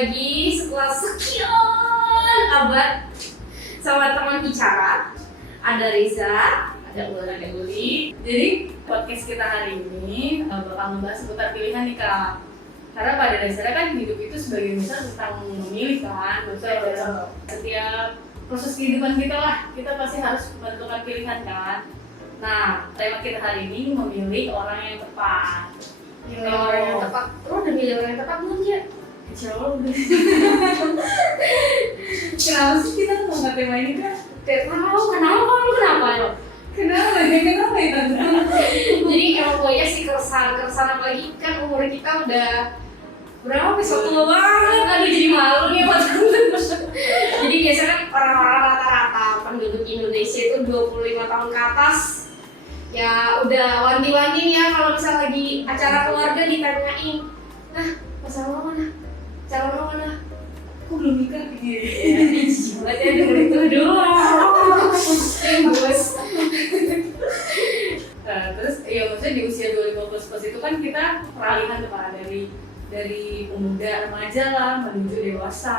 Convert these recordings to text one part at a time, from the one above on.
lagi setelah sekian abad sama teman bicara. Ada Reza, ada Uli. Jadi podcast kita hari ini bakal membahas seputar pilihan nih Kak. Karena pada dasarnya kan hidup itu sebagian besar tentang memilih kan. Maksudnya setiap proses kehidupan kita lah, kita pasti harus menentukan pilihan kan. Nah, tema kita hari ini memilih orang yang tepat. Milih orang yang tepat. Lo udah milih orang yang tepat belum ya? Insya Allah udah. Kenapa sih kita ngomongin tema ini kan? Kenapa lo? Kenapa ya? Jadi emang banyak sih keresahan apalagi kan umur kita udah berapa besok tua banget. Aduh jadi malu nih buat Jadi biasanya kan orang-orang rata-rata penduduk Indonesia itu 25 tahun ke atas ya udah wanti-wanti nih ya kalau misal lagi acara keluarga ditanyain, nah pasangan lo mana? Calon lo mana? Aku belum nikah gitu. Jijik banget ya denger itu doang. Bos. Nah, terus ya maksudnya di usia 25+ itu kan kita peralihan tuh Pak, dari pemuda remaja lah menuju dewasa.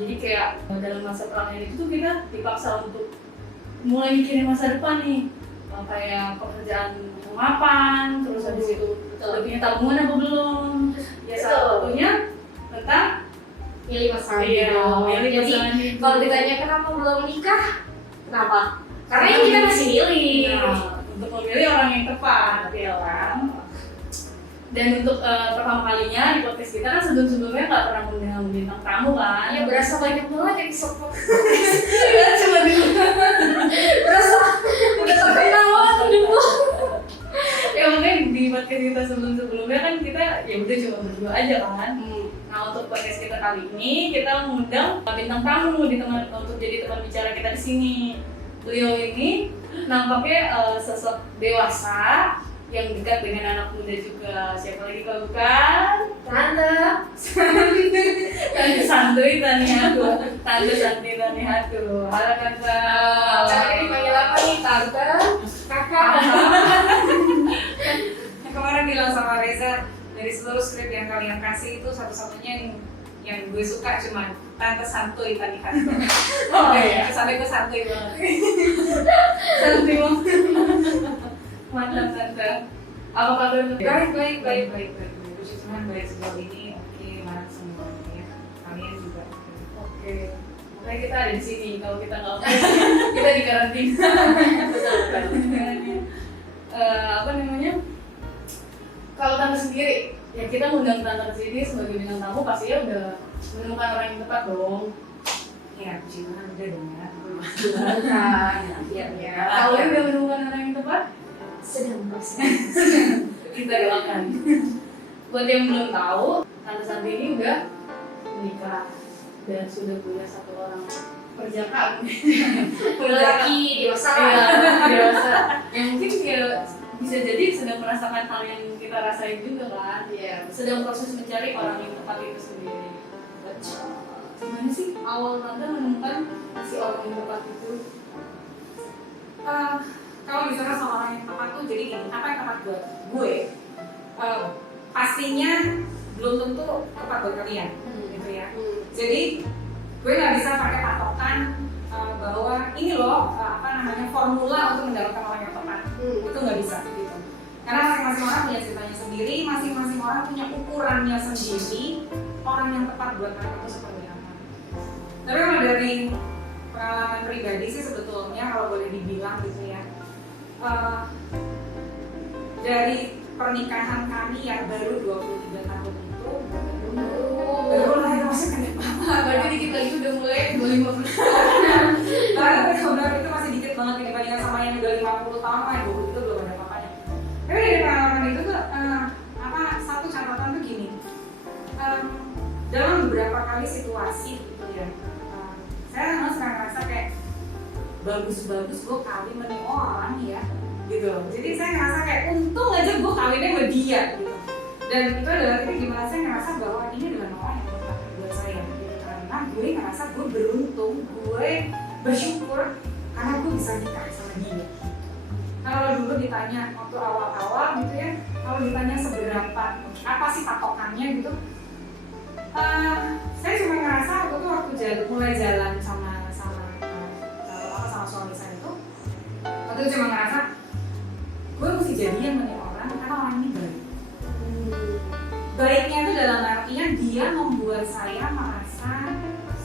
Jadi kayak dalam masa peralihan itu tuh kita dipaksa untuk mulai mikirin masa depan nih. Kayak pekerjaan mapan, terus habis itu udah punya tabungan apa belum? Ya salah satunya tentang Milih pasangan Iya, milih Jadi pasangan hidup. kalau ditanya kenapa belum nikah, kenapa? Karena ini kita masih milih. Nah, untuk memilih orang yang tepat ya kan. Dan untuk pertama kalinya di podcast kita kan sebelum-sebelumnya nggak pernah mengundang bintang tamu kan. Ya berasa banyak banget episode Ya cuma di berasa udah terkenal banget dulu. ya mungkin di podcast kita sebelum-sebelumnya kan kita ya udah cuma berdua aja kan. Nah untuk podcast kita kali ini kita mengundang bintang tamu untuk jadi teman bicara kita di sini. Beliau ini nampaknya sosok dewasa yang dekat dengan anak muda juga. Siapa lagi kalau bukan Tante Tante Santuy Tanihatu. Tante Santuy Tanihatu. Halo Tante. Cara dipanggil apa nih? Tante? Kakak? Yang kemarin bilang sama Reza, dari seluruh skrip yang kalian kasih itu satu-satunya yang gue suka cuma Tante Santuy Tanihatu. Oh iya. Kesannya gue santuy banget. Santuy banget. Mantap Tante. Apa kabar? Baik. Puji Tuhan baik sejauh ini. Oke, banget semuanya ya. Kalian juga. Oke. Makanya kita ada di sini. Kalau kita nggak mau, kita di karantina. Apa namanya? Kalau Tante sendiri, ya kita ngundang Tante ke sini sebagai bintang tamu pastinya udah menemukan orang yang tepat dong. Ya, puji Tuhan udah dong ya. Bukan, akhirnya. Kalau udah menemukan orang yang tepat, Sedang proses. kita doakan. Buat yang belum tahu, Tante Santi ini udah menikah dan sudah punya satu orang perjaka. Lagi dewasa. Iya, dewasa. Yang mungkin ya bisa jadi sedang merasakan hal yang kita rasain juga kan. Iya. Sedang proses mencari orang yang tepat itu sendiri. Gimana sih awal Tante menemukan si orang yang tepat itu? Kalau misalnya sama orang yang tepat tuh jadi gini, apa yang tepat buat gue? Pastinya belum tentu tepat buat kalian, gitu ya. Jadi gue nggak bisa pakai patokan bahwa ini loh formula untuk mendapatkan orang yang tepat. Itu nggak bisa gitu. Karena masing-masing orang punya ceritanya sendiri, masing-masing orang punya ukurannya sendiri. Orang yang tepat buat mereka itu seperti apa? Tapi kalau dari pengalaman pribadi sih sebetulnya kalau boleh dibilang gitu ya, dari pernikahan kami yang baru 23 tahun itu baru lah ya masih kena Baru dikit lagi udah mulai 25 benar itu masih dikit banget dibandingkan sama yang udah 50 tahun kan 20 itu belum ada apa-apanya. Tapi dari pengalaman itu tuh satu catatan tuh gini, dalam beberapa kali situasi gitu ya, saya sekarang ngerasa kayak bagus-bagus gue kawin sama nih orang ya gitu. Jadi saya ngerasa kayak untung aja gue kawinnya sama dia gitu. Dan itu adalah titik dimana saya ngerasa bahwa ini adalah orang yang tepat buat saya gitu. Karena gue ngerasa gue beruntung, gue bersyukur karena gue bisa nikah sama dia. Kalau dulu ditanya waktu awal-awal gitu ya, kalau ditanya seberapa apa sih patokannya gitu, Saya cuma ngerasa mulai jalan sama suami saya itu, waktu itu cuma ngerasa gue mesti jadian sama nih orang karena orang ini baik. Baiknya itu dalam artian dia membuat saya merasa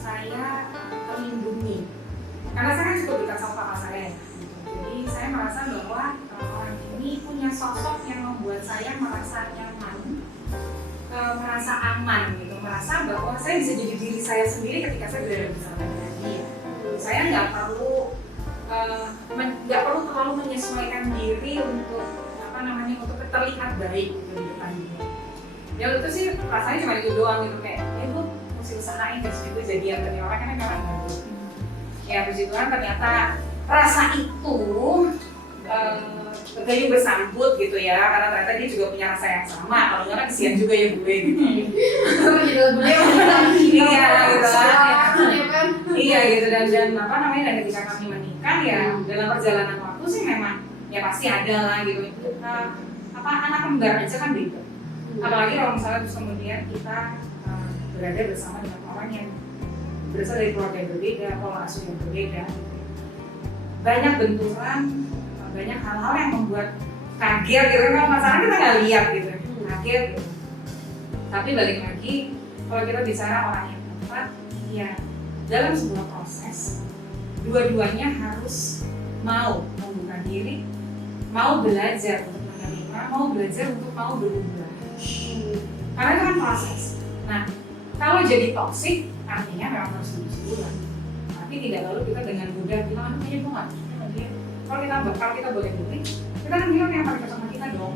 saya terlindungi. Karena saya kan cukup dekat sama kakak saya ya. Jadi saya merasa bahwa orang ini punya sosok yang membuat saya merasa nyaman, merasa aman gitu, merasa bahwa saya bisa jadi diri saya sendiri ketika saya berada bersama dengan dia. Saya nggak perlu terlalu menyesuaikan diri untuk untuk terlihat baik gitu di depan dia. Ya itu sih rasanya cuma itu doang gitu, kayak gue mesti usahain terus gitu jadian dari orang karena memang bagus. Ya puji Tuhan ternyata rasa itu bergayung bersambut gitu ya, karena ternyata dia juga punya rasa yang sama. Kalau nggak kan kesian juga ya gue gitu. Iya gitu kan. Iya gitu dan dan ketika kami menikah ya dalam perjalanan waktu sih memang ya pasti ada lah gitu. Anak kembar aja kan beda. Apalagi kalau misalnya terus kemudian kita berada bersama dengan orang yang berasal dari keluarga yang berbeda, pola asuh yang berbeda. Banyak benturan, banyak hal-hal yang membuat kaget gitu. Kalau masalah kita nggak lihat gitu, kaget. Gitu. Tapi balik lagi, kalau kita bicara orang yang tepat, ya dalam sebuah proses, dua-duanya harus mau membuka diri, mau belajar untuk menerima, mau belajar untuk mau berubah. Karena itu kan proses. Nah, kalau jadi toksik, artinya memang harus dibuat. Tapi tidak lalu kita dengan mudah bilang, aduh kayaknya gue nggak suka sama dia. Kalau kita boleh pilih, kita kan bilang yang paling cocok sama kita dong,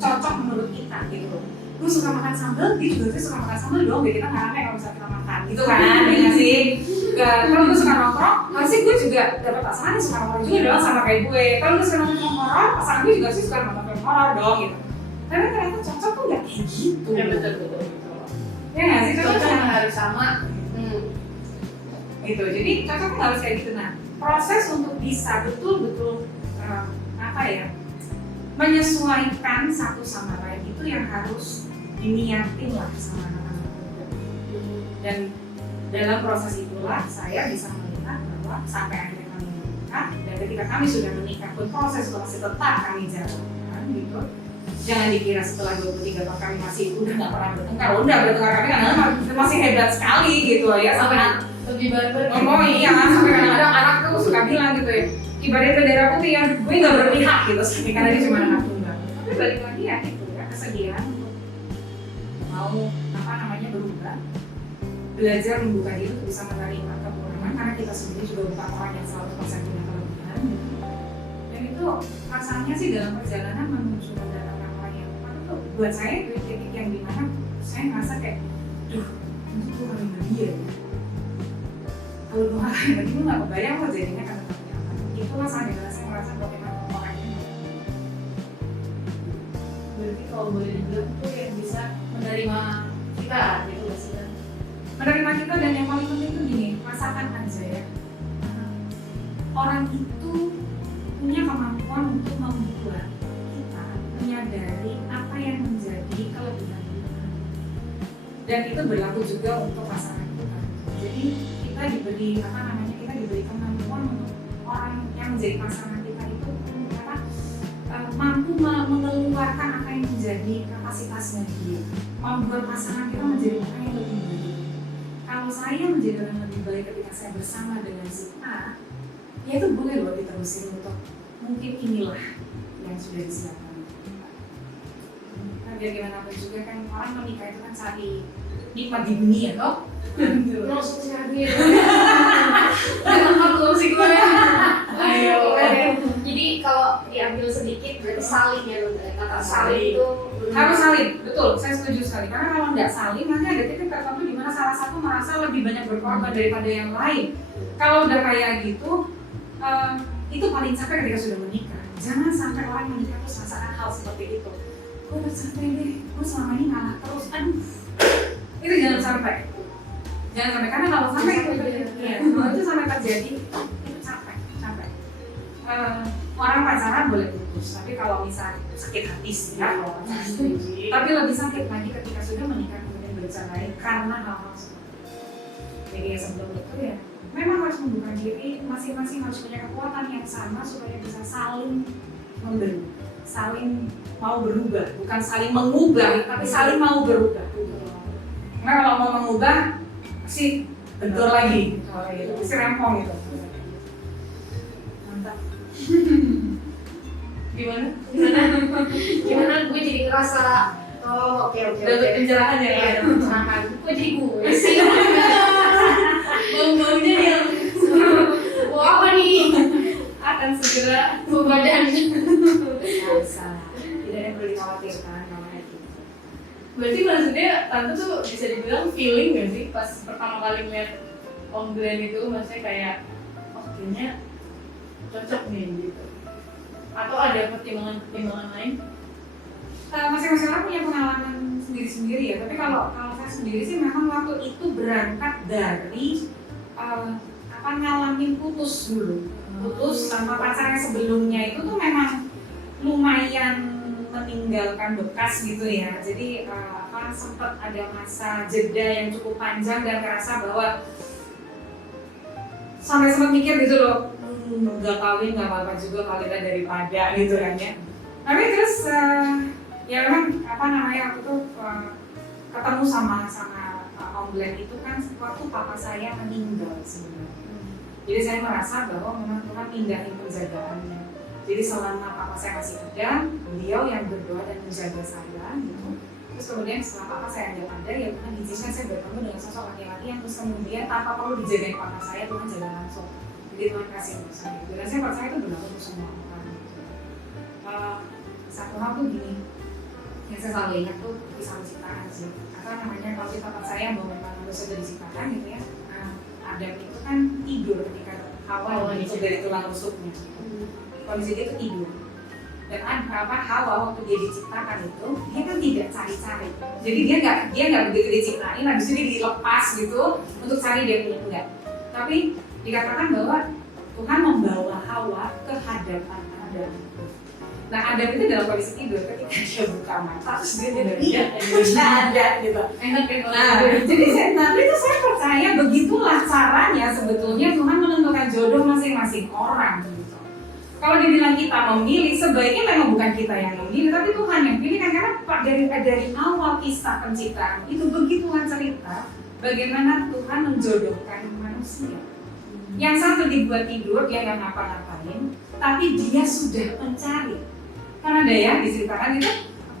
cocok menurut kita gitu loh. Gue suka makan sambal, dia juga suka makan sambal dong, biar kita nggak rame kalau misalnya kita makan, gitu kan? Ya sih. Kalau gue suka nongkrong, pasti gue juga dapat pasangan yang suka nongkrong juga dong sama kayak gue. Kalau gue suka nonton horor, pasangan gue juga sih suka nonton film horor dong gitu. Tapi ternyata cocok tuh nggak kayak gitu. Ya betul. Ya nggak sih, Cocok harus sama. Gitu. Jadi cocok tuh harus kayak gitu. Nah, proses untuk bisa betul-betul menyesuaikan satu sama lain itu yang harus diniatin lah sama anak-anak. Dan dalam proses itulah saya bisa melihat bahwa sampai akhirnya kami menikah, dan ketika kami sudah menikah pun proses itu masih tetap kami jalankan gitu. Jangan dikira setelah 23 tahun kami masih udah nggak pernah bertengkar. Udah bertengkar kami kadang-kadang masih hebat sekali gitu ya, sampai lebih barbar. Oh iya, sampai kadang-kadang anak tuh suka bilang gitu ya, ibaratnya bendera putih yang gue nggak berpihak gitu, karena dia cuma anak tunggal. Tapi balik lagi ya itu ya, kesediaan untuk mau berubah, belajar membuka diri untuk bisa menerima kekurangan, karena kita sendiri juga bukan orang yang 100% punya kelebihan gitu. Dan itu rasanya sih dalam perjalanan menuju mendapatkan orang yang tepat itu buat saya dari titik yang dimana saya ngerasa kayak, duh, untuk gue kali dia ya. Kalau gue gak kayak begini, gue gak kebayang kok jadinya kan seperti apa. Itulah saat dimana saya merasa bagaimana orang ini. Berarti kalau boleh dibilang tuh yang bisa menerima kita gitu gak sih? Menerima kita, dan yang paling penting itu gini, rasakan aja ya. Orang itu punya kemampuan untuk membuat kita menyadari apa yang menjadi kelebihan kita. Dan itu berlaku juga untuk pasangan kita. Jadi kita diberi kemampuan untuk orang yang menjadi pasangan kita itu mampu mengeluarkan apa yang menjadi kapasitasnya dia, membuat pasangan kita menjadi orang yang lebih baik. Kalau saya menjadi orang yang lebih baik ketika saya bersama dengan si A, ya itu boleh loh diterusin untuk mungkin inilah yang sudah disiapkan. Nah, biar gimana pun juga kan orang menikah itu kan cari nikmat di dunia toh. Langsung cari belum sih gue. Ayo. Jadi kalau diambil sedikit berarti saling ya, kata saling itu harus saling, betul, saya setuju sekali. Karena kalau nggak saling nanti ada titik tertentu di mana salah satu merasa lebih banyak berkorban daripada yang lain. Kalau udah kayak gitu, itu paling capek ketika sudah menikah. Jangan sampai orang menikah terus merasakan hal seperti itu. Gue udah capek deh, gue selama ini ngalah terus. Aduh, itu jangan sampai. Karena kalau sampai itu sampai terjadi, itu capek. Orang pacaran boleh putus, tapi kalau misalnya sakit hati sih ya kalau pacaran. Tapi lebih sakit lagi ketika sudah menikah kemudian bercandain karena hal-hal seperti itu. Jadi ya sebelum itu ya memang harus membuka diri, masing-masing harus punya kekuatan yang sama supaya bisa saling memberi, saling mau berubah, bukan saling mengubah, tapi saling mau berubah. Karena kalau mau mengubah, pasti bentur lagi, pasti rempong gitu. Mantap. Gimana? Gimana gue jadi ngerasa oh oke. Dapat pencerahan ya? Iya, dapat pencerahan. Kok jadi gue sih? Bau-baunya yang Wah, apa nih? akan segera Bau badan. Bisa. Tidak ada yang perlu dikhawatirkan kalau kayak gitu. Berarti maksudnya tante tuh bisa dibilang feeling gak sih pas pertama kali ngeliat Om Glenn itu, maksudnya kayak oh kayaknya cocok nih gitu, atau ada pertimbangan lain? Masing-masing orang punya pengalaman sendiri-sendiri ya, tapi kalau saya sendiri sih memang waktu itu berangkat dari ngalamin putus dulu. Putus sama pacar yang sebelumnya itu tuh memang lumayan meninggalkan bekas gitu ya. Jadi sempat ada masa jeda yang cukup panjang dan ngerasa bahwa sampai sempat mikir gitu loh, nggak kawin nggak apa-apa juga kalau kita daripada gitu kan ya. Tapi terus ya memang waktu itu ketemu sama Om Glenn itu kan waktu papa saya meninggal sebenarnya. Jadi saya merasa bahwa memang Tuhan pindahin penjagaannya. Jadi selama papa saya masih ada, beliau yang berdoa dan menjaga saya gitu. Terus kemudian setelah papa saya tidak ada, ya Tuhan izinkan saya bertemu dengan sosok laki-laki yang terus kemudian tanpa perlu dijagain papa saya, Tuhan jaga langsung. Jadi Tuhan kasih untuk saya. Dan saya percaya itu berlaku untuk semua orang. Satu hal tuh gini, yang saya selalu ingat tuh kisah ciptaan sih. Kalau kita percaya bahwa memang manusia sudah diciptakan gitu ya, Adam itu kan tidur ketika Hawa itu dari tulang rusuknya. Kondisi dia itu tidur. Dan Hawa waktu dia diciptakan itu, dia kan tidak cari-cari. Jadi dia nggak begitu diciptain, habis itu dia dilepas gitu untuk cari dia punya enggak. Tapi dikatakan bahwa Tuhan membawa Hawa ke hadapan Adam. Nah Adam itu dalam kondisi tidur, ketika dia buka mata terus dia tidak ada gitu. Enak ya kalau Jadi saya percaya begitulah caranya sebetulnya Tuhan menentukan jodoh masing-masing orang gitu. Kalau dibilang kita memilih, sebaiknya memang bukan kita yang memilih, tapi Tuhan yang pilih kan, karena dari awal kisah penciptaan itu begitu Tuhan cerita bagaimana Tuhan menjodohkan manusia. Yang satu dibuat tidur, dia nggak ngapa-ngapain, tapi dia sudah mencari. Karena ada ya diceritakan itu,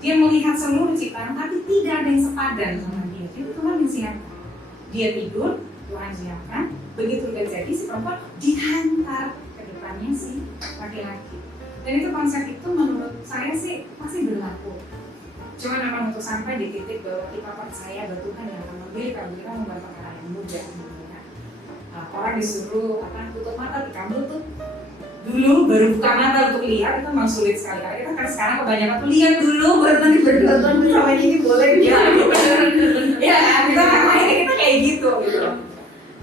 dia melihat seluruh ciptaan, tapi tidak ada yang sepadan sama dia. Itu Tuhan yang siapkan. Dia tidur, Tuhan siapkan. Begitu terjadi, si perempuan dihantar ke depannya si laki-laki. Dan itu konsep itu menurut saya sih masih berlaku. Cuma memang untuk sampai di titik bahwa kita percaya bahwa Tuhan yang akan memilih, kalau kita membuat perkara yang mudah. Orang disuruh tutup mata, dikabul tuh dulu baru buka mata untuk lihat, itu memang sulit sekali. Karena kita kan sekarang kebanyakan tuh lihat dulu baru nanti berdua Tuhan bersama ini boleh ya. Ya kita kita kayak gitu.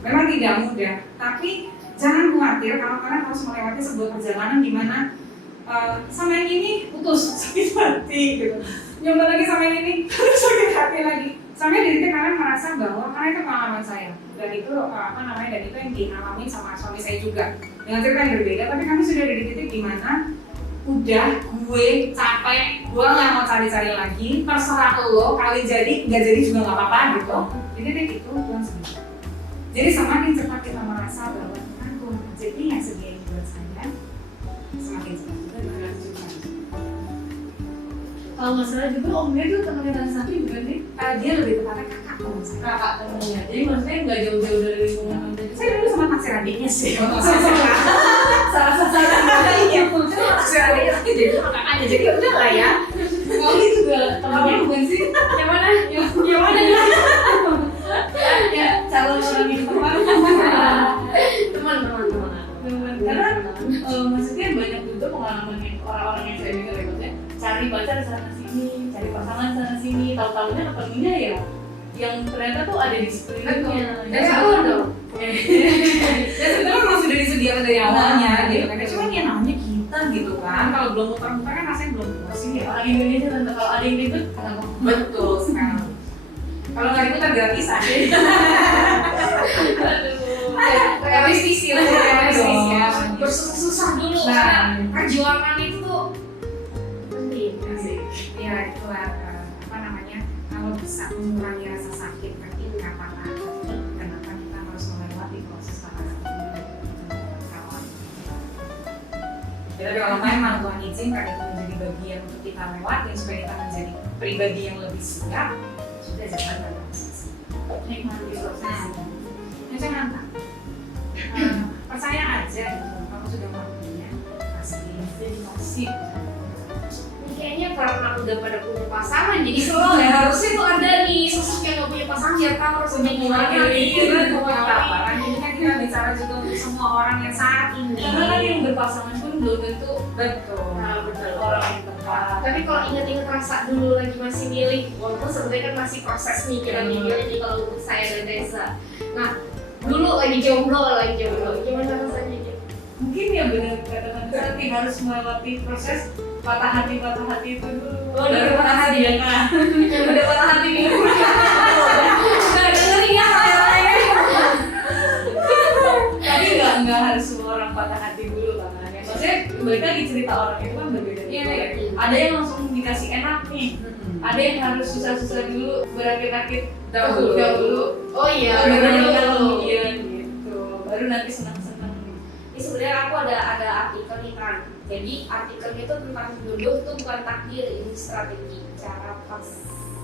Memang tidak mudah, tapi jangan khawatir kalau kalian harus melewati sebuah perjalanan di mana sama yang ini putus sakit hati gitu, nyoba lagi sama yang ini sakit hati lagi, sampai di titik kalian merasa bahwa karena itu pengalaman saya dan itu dan itu yang dialami sama suami saya juga dengan cerita yang berbeda, tapi kami sudah ada di titik di mana udah gue capek, gue nggak mau cari-cari lagi, terserah lo, kali jadi nggak jadi juga nggak apa-apa gitu. Di titik itu Tuhan sendiri. Jadi semakin cepat kita merasa bahwa Tuhan jadi yang sediain buat saya, semakin cepat kita berlanjut. Kalau nggak salah juga Om Glenn itu temannya Tante Safi bukan sih? Dia lebih tepatnya kakak teman saya. Kakak temennya, jadi maksudnya nggak jauh-jauh dari lingkungan Tante. Saya dulu sama taksir adiknya sih. Salah Iya, saya taksir adiknya jadi sama kakaknya, jadi udah lah ya. Kalau itu juga temannya bukan sih? Yang mana? Yang mana? Ya calon orang yang tepat. Teman. Karena maksudnya banyak juga pengalaman yang orang-orang yang saya dengar ya, maksudnya cari pacar sana sini, cari pasangan sana sini, tahu-tahunya ketemunya ya yang ternyata tuh ada di sekelilingnya. Dan awal dong. Dan sebenarnya memang sudah disediakan dari awalnya gitu kan. Cuma ya namanya kita gitu kan. Kalau belum muter-muter kan rasanya belum puas ya. Orang Indonesia kan kalau ada yang ribet kenapa? Betul sekali. Kalau nggak ribut kan gratisan. Aduh, realistis ya, realistis ya. Bersusah-susah dulu karena perjuangan itu tuh penting. Ya itulah apa namanya, kalau bisa mengurangi rasa sakit ketika patah hati, kenapa kita harus melewati proses patah hati kawan. Ya, tapi kalau memang Tuhan izinkan itu menjadi bagian untuk kita lewatin supaya kita menjadi pribadi yang lebih siap, sudah jangan berproses. Nikmati proses. Ya jangan tak. Percaya aja gitu, kamu sudah melakukannya, pasti. Ini kayaknya karena udah pada punya pasangan jadi slow ya, harusnya tuh ada nih sosok yang gak punya pasangan biar tahu harusnya gimana nih kan Apa? Ini kan kita bicara juga untuk semua orang yang saat ini. Karena kan yang berpasangan pun belum tentu Betul. betul. orang yang tepat. Tapi kalau inget-inget rasa dulu lagi masih milih, walaupun sebenarnya kan masih proses nih kita milih nih kalau untuk saya dan Reza. Nah, dulu lagi jomblo, gimana rasanya gitu? Mungkin ya benar kata Tante Santi harus melewati proses patah hati itu dulu. Oh, udah patah hati ya kan? Yang udah patah hati nih. Nah, dengerin ya kalian. Tapi nggak harus semua orang patah hati dulu kan? Ya, maksudnya balik lagi cerita orang itu kan berbeda. Iya. Ada yang langsung dikasih enak nih. Ada yang harus susah-susah dulu, berakit-akit dahulu. Oh iya, Baru dulu. kemudian gitu. Baru nanti senang-senang. Ini sebenarnya aku ada artikel nih kan. Jadi artikelnya itu tentang jodoh itu bukan takdir, ini strategi cara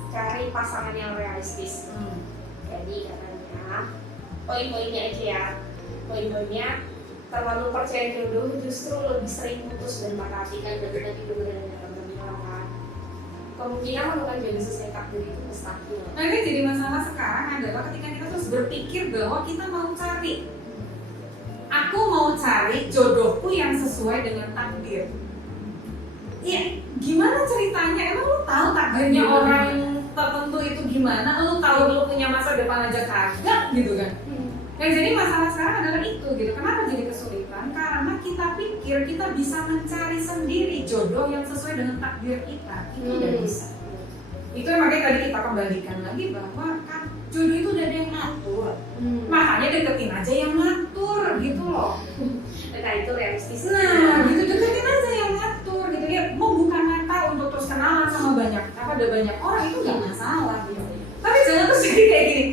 cari pasangan yang realistis. Jadi katanya poin-poinnya aja ya. Poin-poinnya terlalu percaya jodoh justru lebih sering putus dan patah hati kan dari tadi udah bilang kan. Kemungkinan menemukan jodoh sesuai takdir itu mustahil. Nah ini jadi masalah sekarang adalah ketika kita terus berpikir bahwa kita mau cari, aku mau cari jodohku yang sesuai dengan takdir. Ya gimana ceritanya? Emang lu tahu takdirnya orang tertentu itu gimana? Lu tahu lu punya masa depan aja kagak gitu kan? Yang jadi masalah sekarang adalah itu gitu. Kenapa jadi kesulitan? Karena kita pikir kita bisa mencari sendiri jodoh yang sesuai dengan takdir kita. Itu tidak bisa. Itu yang makanya tadi kita kembalikan lagi bahwa kan jodoh itu udah ada yang ngatur. Makanya deketin aja yang ngatur gitu loh. Nah itu realistis. Nah gitu, deketin aja yang ngatur gitu ya. Mau buka mata untuk terus kenalan sama banyak orang itu gak masalah gitu. Tapi jangan terus jadi kayak gini,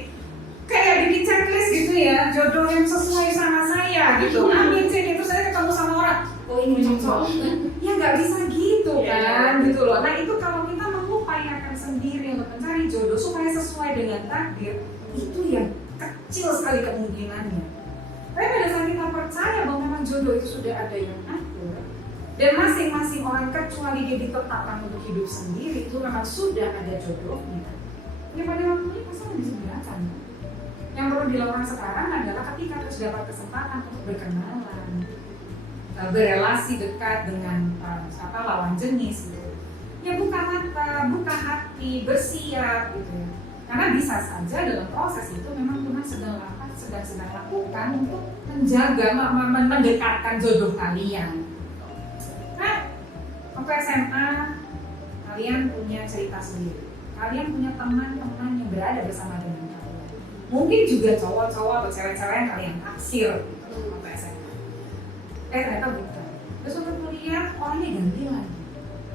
kayak bikin checklist gitu ya, jodoh yang sesuai sama saya gitu. Amin sih, itu saya ketemu sama orang, oh ini cocok. Ya nggak bisa gitu kan, gitu loh. Nah itu kalau kita mengupayakan sendiri untuk mencari jodoh supaya sesuai dengan takdir, itu yang kecil sekali kemungkinannya. Tapi pada saat kita percaya bahwa memang jodoh itu sudah ada yang atur, dan masing-masing orang kecuali dia ditetapkan untuk hidup sendiri itu memang sudah ada jodohnya. Ya pada waktunya pasangan disediakan. Yang perlu dilakukan sekarang adalah ketika terus dapat kesempatan untuk berkenalan, berelasi dekat dengan lawan jenis gitu. Ya buka mata, buka hati, bersiap gitu ya. Karena bisa saja dalam proses itu memang Tuhan sedang lakukan untuk menjaga, mendekatkan jodoh kalian. Nah, waktu SMA kalian punya cerita sendiri. Kalian punya teman-teman yang berada bersama dengan kalian. Mungkin juga cowok-cowok atau cewek-cewek yang kalian taksir waktu SMA. Ternyata bukan. Terus waktu kuliah orangnya ganti lagi.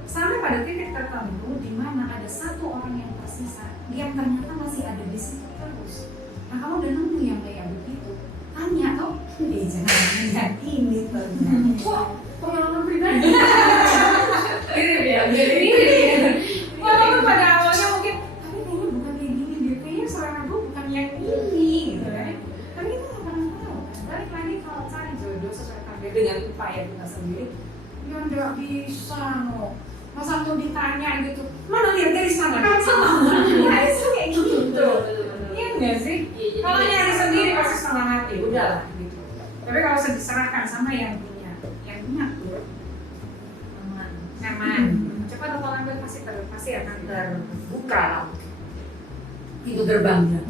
Sampai pada titik tertentu di mana ada satu orang yang tersisa yang ternyata masih ada di situ terus. Nah kamu udah nemu yang kayak begitu, tanya toh, jangan yang ini ternyata. Wah, pengalaman pribadi. Walaupun pada awalnya mungkin, tapi kayaknya bukan kayak gini, dia kayaknya selera gue bukan yang ini, gitu kan? Tapi kita nggak pernah tahu. Balik lagi kalau cari jodoh sesuai takdir dengan upaya kita sendiri, ya nggak bisa no. Masa tuh ditanya gitu, mana lihat dari sana? Sama, nggak bisa kayak gitu. Iya nggak sih? Kalau nyari sendiri pasti setengah hati, udahlah gitu. Tapi kalau diserahkan sama yang punya tuh nyaman. Cepat atau lambat pasti akan terbuka itu gerbangnya.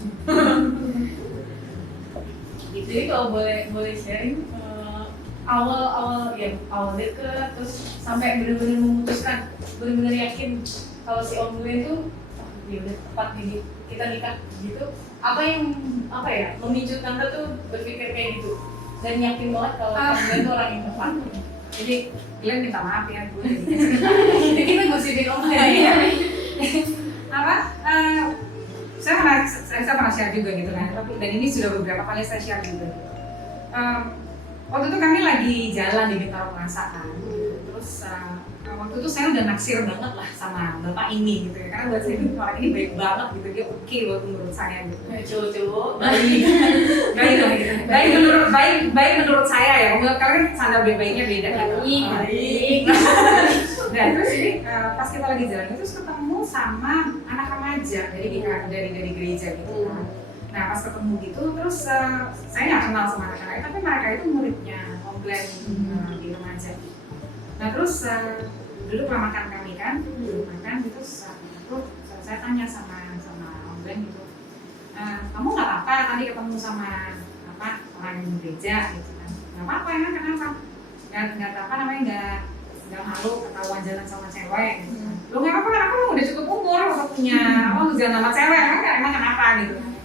Jadi kalau boleh sharing awal deket terus sampai benar-benar memutuskan, benar-benar yakin kalau si Om Gue itu ya udah tepat nih kita nikah gitu. Apa yang memicu tante tuh berpikir kayak gitu dan yakin banget kalau Glenn tuh orang yang tepat. Jadi Glenn minta maaf ya gue. Jadi kita gosipin om ya. Apa? Saya pernah share juga gitu kan. Dan ini sudah beberapa kali saya share juga. Waktu itu kami lagi jalan di Bintaro Plaza kan. Terus waktu itu saya udah naksir banget lah sama bapak ini gitu ya. Karena buat saya orang ini baik banget gitu, dia oke buat menurut saya gitu. Cowok-cowok baik menurut saya ya. Menurut kalian standar baiknya beda kan. baik. Nah terus ini pas kita lagi jalan terus ketemu sama anak remaja dari gereja gitu kan. Nah pas ketemu gitu terus saya nggak kenal sama anak-anak tapi mereka itu muridnya Om Glenn di remaja. Nah terus dulu pernah makan kami kan, makan gitu terus saya tanya sama Om Glenn gitu, kamu nggak apa-apa tadi ketemu sama orang di gereja gitu kan? Nggak apa-apa emang kenapa? Nggak apa namanya nggak malu ketahuan jalan sama cewek gitu kan? Lo nggak apa-apa kan aku udah cukup umur untuk punya untuk jalan sama cewek emang kenapa gitu kan?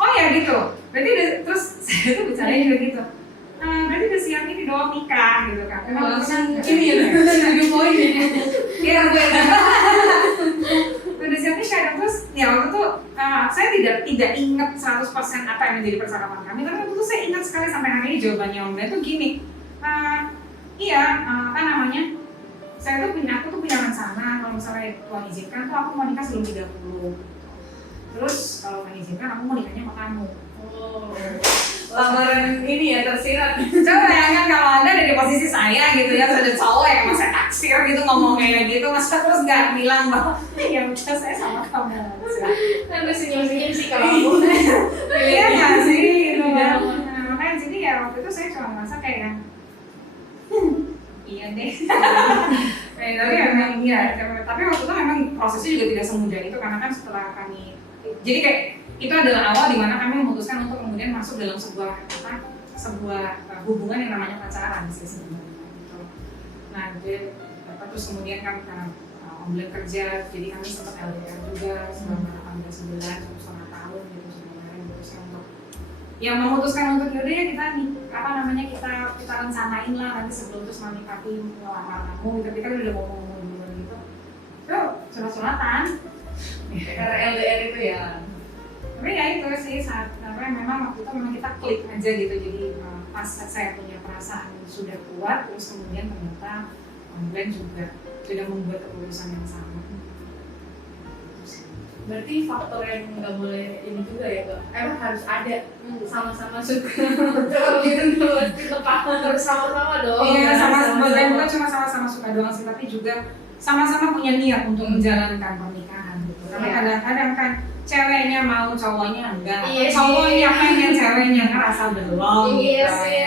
Oh ya gitu, berarti terus saya tuh bicaranya juga gitu. Berarti udah siap ini doang nikah gitu kan? Ini ya, lagi poin ya. Iya gue. Udah siap nikah terus ya waktu itu saya tidak ingat 100% apa yang menjadi percakapan kami. Tapi waktu itu saya ingat sekali sampai hari ini jawabannya Om Glenn tuh gini. Aku tuh punya rencana kalau misalnya Tuhan izinkan tuh aku mau nikah sebelum 30. Terus kalau Tuhan izinkan aku mau nikahnya sama kamu. Lamaran ini ya tersirat. Coba bayangkan kalau Anda ada di posisi saya gitu ya, ada cowok yang masa taksir gitu ngomong kayak gitu, masa terus nggak bilang bahwa ya udah saya sama kamu. Kan gue senyum-senyum sih kalau aku. Iya nggak sih gitu kan. Nah, makanya jadi ya waktu itu saya cuma merasa kayak iya deh. Tapi memang iya, tapi waktu itu memang prosesnya juga tidak semudah itu karena kan setelah kami, jadi kayak itu adalah awal dimana kami memutuskan untuk kemudian masuk dalam sebuah hubungan yang namanya pacaran sih sebenarnya gitu. Nah terus kemudian kami karena Om Glenn kerja, jadi kami sempat LDR juga selama 18 bulan, 1,5 tahun gitu sebenarnya memutuskan untuk ya memutuskan untuk yaudah ya kita kita rencanain lah nanti sebelum terus menikah ngelamar kamu gitu, tapi kan udah ngomong duluan gitu. Tuh surat-suratan. LDR itu ya. Tapi ya itu sih saat memang waktu itu memang kita klik aja gitu, jadi pas saya punya perasaan sudah kuat terus kemudian ternyata Om Glenn juga sudah membuat keputusan yang sama. Berarti faktor yang nggak boleh ini juga ya Kak, emang harus ada sama-sama suka. Kalau gitu tepat harus sama-sama dong. Iya sama-sama, bukan cuma sama-sama suka doang sih, tapi juga sama-sama punya niat untuk menjalankan pernikahan gitu. Karena kadang-kadang kan ceweknya mau cowoknya enggak, cowoknya pengen ceweknya ngerasa belum. Iya sih.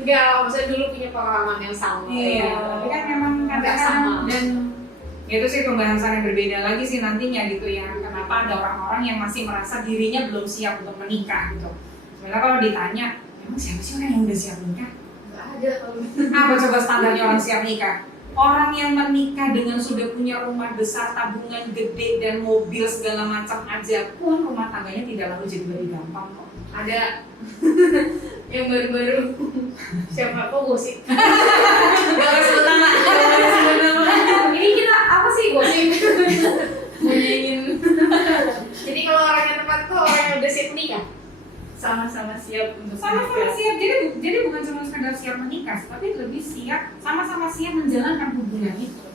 Enggak, maksudnya dulu punya pengalaman yang sama. Iya, tapi kan memang kadang-kadang dan itu sih pembahasan yang berbeda lagi sih nantinya gitu ya. Kenapa ada orang-orang yang masih merasa dirinya belum siap untuk menikah gitu. Sebenarnya kalau ditanya, emang siapa sih orang yang udah siap nikah? Nggak ada kalau apa coba standarnya orang siap nikah? Orang yang menikah dengan sudah punya rumah besar, tabungan gede dan mobil segala macam aja pun rumah tangganya tidak lalu jadi lebih gampang kok. ada yang baru-baru siapa kok gosip? Gak harus sebut nama. Ini kita apa sih gosip? Bunyiin. Jadi kalau orang yang tepat tuh orang yang udah siap menikah. Sama-sama siap untuk Sama-sama menikah. siap, jadi bukan cuma sekedar siap menikah, tapi lebih siap, sama-sama siap menjalankan hubungan itu.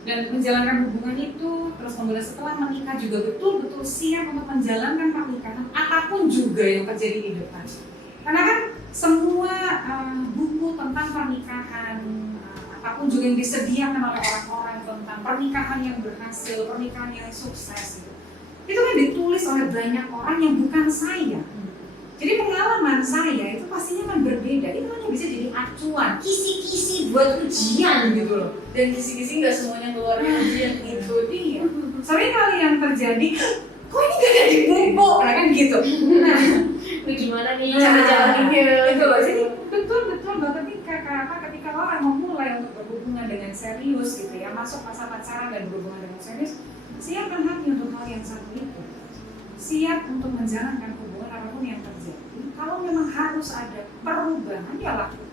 Dan menjalankan hubungan itu, terus kemudian setelah menikah juga betul-betul siap untuk menjalankan pernikahan apapun juga yang terjadi di depan. Karena kan semua buku tentang pernikahan, apapun juga yang disediakan oleh orang-orang tentang pernikahan yang berhasil, pernikahan yang sukses itu kan ditulis oleh banyak orang yang bukan saya. Jadi pengalaman saya itu pastinya kan berbeda. Itu hanya bisa jadi acuan, kisi-kisi buat ujian gitu loh. Dan kisi-kisi nggak semuanya keluar ujian Itu dia. Sering kali yang terjadi, kok ini gak ada di buku? Nah kan gitu. Ini gimana nih cara jalaninnya? Itu loh. Jadi betul banget ketika kalau orang memulai untuk berhubungan dengan serius gitu ya, masuk masa pacaran dan berhubungan dengan serius, siapkan hati untuk hal yang satu itu. Siap untuk menjalankan hubungan apapun yang terjadi. Kalau memang harus ada perubahan, ya lakukan.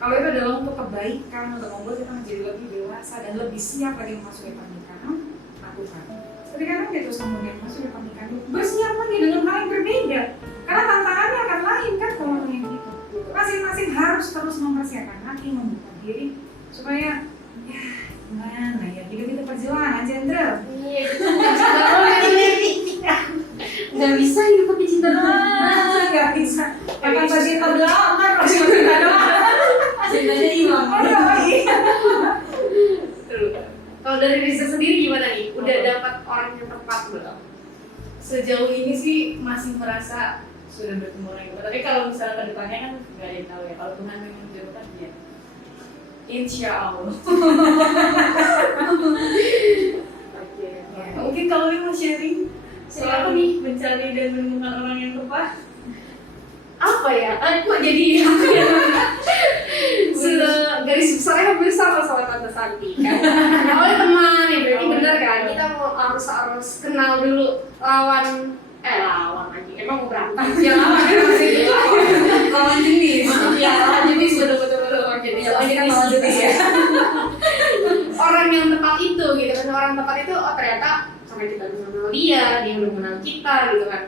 Kalau itu adalah untuk kebaikan, untuk membuat kita menjadi lebih dewasa dan lebih siap lagi memasuki pernikahan, lakukan. Tapi kadang gitu kemudian masuk ke pernikahan, bersiap lagi dengan hal yang berbeda. Karena tantangannya akan lain kan kalau yang gitu. Masing-masing harus terus mempersiapkan hati, membuka diri supaya ya gimana ya, hidup itu perjuangan, Jenderal. Iya, itu nggak bisa hidup tapi cinta doang. Nggak bisa. Akan pasti terdoang kan kalau cuma cinta doang. Cintanya hilang. Iya. Kalau dari Risa sendiri gimana nih? Udah dapat orang yang tepat belum? Sejauh ini sih masih merasa sudah bertemu orang yang tepat. Tapi kalau misalnya ke depannya kan nggak ada yang tahu ya. Kalau Tuhan memang menjodohkan ya, insya Allah. Oke. Mungkin kalau lu mau sharing Siapa soal nih? mencari dan menemukan orang yang tepat. Apa ya? Kok jadi garis besarnya hampir sama Tante Santi kan? Awalnya teman ya, berarti bener kan? Kita harus kenal dulu lawan aja. Emang mau berantem? Ya lawan kan masih Lawan jenis. ya lawan jenis, betul lawan jenis. Ini kan lawan jenis ya. Orang yang tepat itu gitu kan, orang tepat itu ternyata sampai kita belum kenal dia belum kenal kita gitu kan,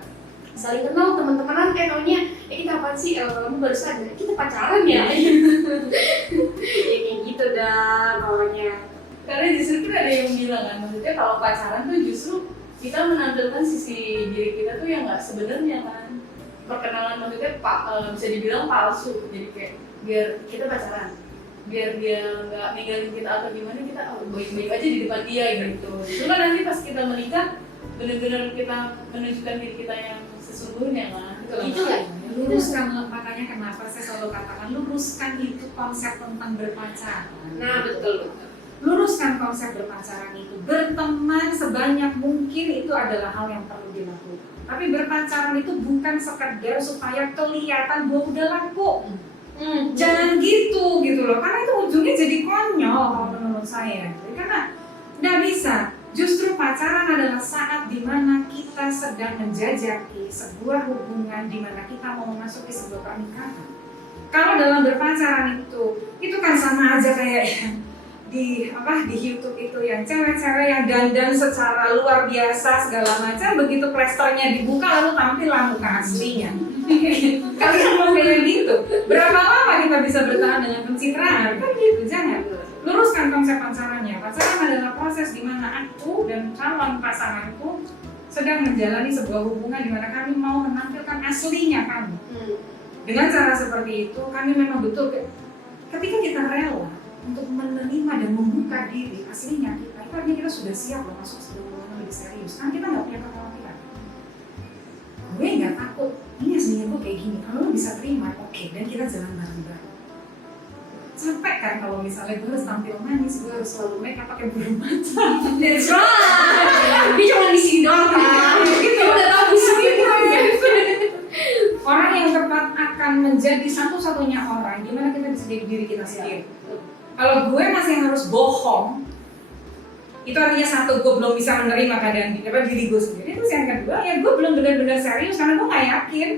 saling kenal teman-temanan taunya kita apaan sih, kamu baru sadar kita pacaran ya. Ya kayak gitu dah pokoknya. Karena justru kan ada yang bilang kan, maksudnya kalau pacaran tuh justru kita menampilkan sisi diri kita tuh yang nggak sebenarnya kan. Perkenalan maksudnya bisa dibilang palsu, jadi kayak biar kita pacaran, biar dia nggak ninggalin kita atau gimana, kita baik-baik aja di depan dia gitu. Cuma nanti pas kita menikah benar-benar kita menunjukkan diri kita yang sesungguhnya kan. Itu nggak? Luruskan, makanya kenapa saya selalu katakan luruskan itu konsep tentang berpacaran. Nah betul. Luruskan konsep berpacaran itu, berteman sebanyak mungkin itu adalah hal yang perlu dilakukan. Tapi berpacaran itu bukan sekedar supaya kelihatan bahwa udah laku. Jangan gitu loh, karena itu ujungnya jadi konyol kalau menurut saya. Karena nggak bisa. Justru pacaran adalah saat dimana kita sedang menjajaki sebuah hubungan, dimana kita mau memasuki sebuah pernikahan. Kalau dalam berpacaran itu kan sama aja kayak di YouTube itu yang cewek-cewek yang dandan secara luar biasa segala macam, begitu plesternya dibuka lalu tampillah muka aslinya. Kalian mau kayak gitu? Berapa lama kita bisa bertahan dengan pencitraan? Kan gitu, jangan. Luruskan konsep pacarannya. Pacaran adalah proses di mana aku dan calon pasanganku sedang menjalani sebuah hubungan di mana kami mau menampilkan aslinya kami. Dengan cara seperti itu, kami memang betul ketika kita rela untuk menerima dan membuka diri aslinya kita, itu artinya kita sudah siap loh masuk sebuah hubungan lebih serius. Kan kita nggak punya kekhawatiran. Gue nggak takut, ini aslinya gue kayak gini. Kalau lo bisa terima, oke, dan kita jalan bareng-bareng. Capek kan kalau misalnya gue harus tampil manis, gue harus selalu make up pakai bulu mata. That's right. Dia cuma di sini doang kan. Kita udah tahu di sini. Orang yang tepat akan menjadi satu-satunya orang dimana kita bisa jadi diri kita sendiri. Kalau gue masih harus bohong, itu artinya satu, gue belum bisa menerima keadaan diri gue sendiri. Terus yang kedua, ya gue belum benar-benar serius karena gue nggak yakin.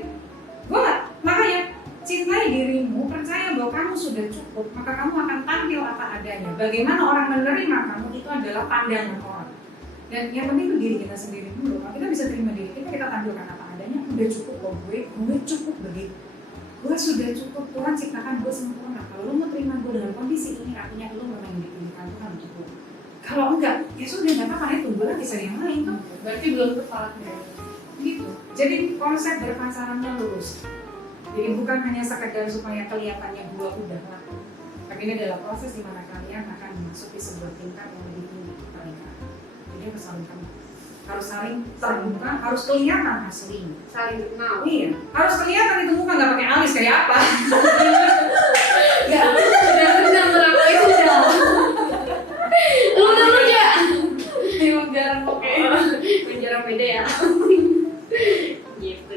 Makanya cintai dirimu, percaya bahwa kamu sudah cukup, maka kamu akan tampil apa adanya. Bagaimana orang menerima kamu itu adalah pandangan orang. Dan yang penting itu diri kita sendiri dulu. Kalau kita bisa terima diri kita tampilkan apa adanya. Udah cukup kok gue cukup begitu. Gue sudah cukup, Tuhan ciptakan gue sempurna. Kalau lo mau terima gue dengan kondisi ini, artinya lo memang dipilihkan Tuhan untuk gue. Kalau enggak, ya sudah nggak apa-apa, tunggu lagi cari yang lain tuh. Berarti belum tepat ya. Gitu. Jadi konsep berpacarannya lurus. Jadi bukan hanya sekedar supaya kelihatannya gue udah laku, tapi ini adalah proses di mana kalian akan memasuki sebuah tingkat yang lebih tinggi pernikahan. Jadi harus saling terbuka, harus kelihatan aslinya. Saling kenal. Iya, harus kelihatan itu muka nggak pakai alis kayak apa. Ya, udah kenal berapa itu udah. Lu udah kerja? Emang jarang pakai. Jarang beda ya. Gitu.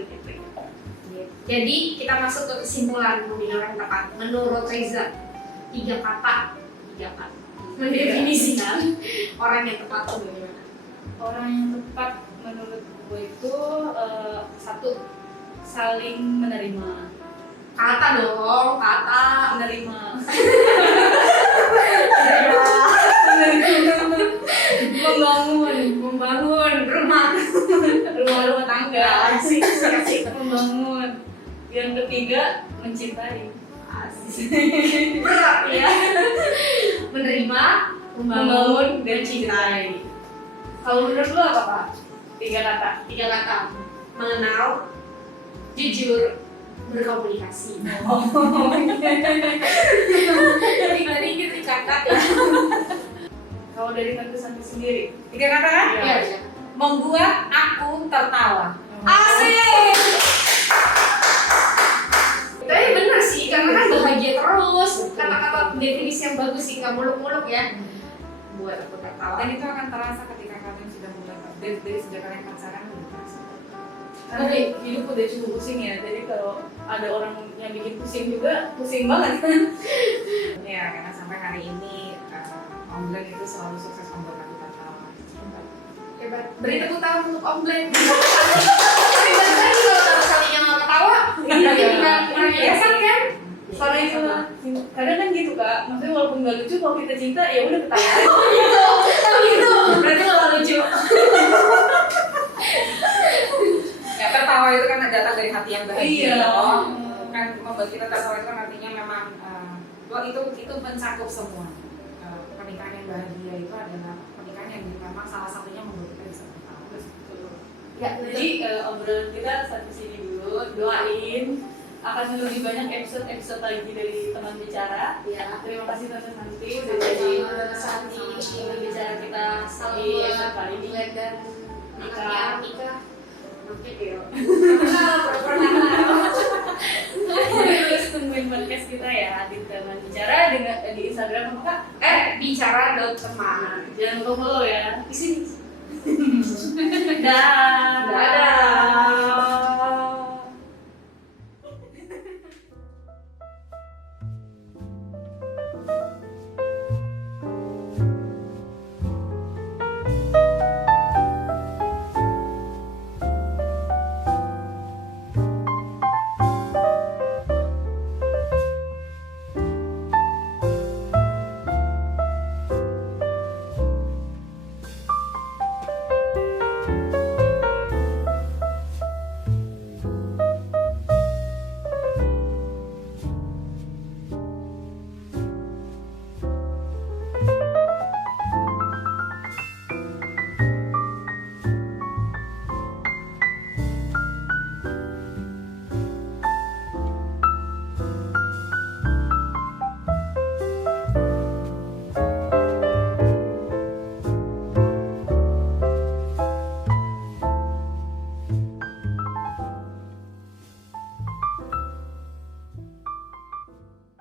Jadi kita masuk ke kesimpulan hubungan orang tepat. Menurut Reza, 3 kata mendefinisikan orang yang tepat tuh bagaimana? Orang yang tepat menurut gue itu satu, saling menerima. Kata dong, kata. Menerima. Membangun rumah tangga. Asik. Membangun. Yang ketiga, mencintai. Asik. Berat ya. Menerima, membangun, dan cintai. Kalau menurut lo apa, Pak? 3 kata. 3 kata. Mengenal, jujur, berkomunikasi. Tadi kita catat ya. Kalau dari Tante Santi sendiri? 3 kata kan? Iya. Iya. Membuat aku tertawa. Asik. Tapi bener sih, karena kan bahagia terus. Kata-kata definisi yang bagus sih, nggak muluk-muluk ya. Buat aku tertawa. Dan itu akan terasa ketika kalian sudah mulai dari sejak kalian pacaran udah terasa. Karena hidup udah cukup pusing ya, jadi kalau ada orang yang bikin pusing juga, pusing banget kan? Ya, karena sampai hari ini Om Glenn itu selalu sukses membuat aku tertawa. Hebat. Beri tepuk tangan untuk Om Glenn. Tapi balik lagi kalau Tante Santinya nggak ketawa, berarti tinggal menyelesaikan kan? Soalnya itu kadang kan gitu Kak, maksudnya walaupun nggak lucu, kalau kita cinta ya udah ketawa. Gitu. Berarti malah lucu. Ya, tertawa itu kan datang dari hati yang bahagia. Iya. Loh. Kan membuat kita tertawa itu kan artinya memang itu mencakup semua. Pernikahan yang bahagia itu adalah pernikahan yang memang salah satunya membuat kita bisa tertawa. Ya, jadi obrolan kita sampai sini dulu. Doain akan lebih banyak episode lagi dari teman bicara. Ya. Terima kasih Tante Santi udah Sama-sama, jadi Tante Santi. teman bicara kita Salam di episode kali ini. Glenn dan Ika. Ika. Oke, Deo. Terus tungguin podcast kita ya di teman bicara dengan di Instagram apa Kak? Bicara.teman. Jangan lupa follow ya. Di sini. Dah.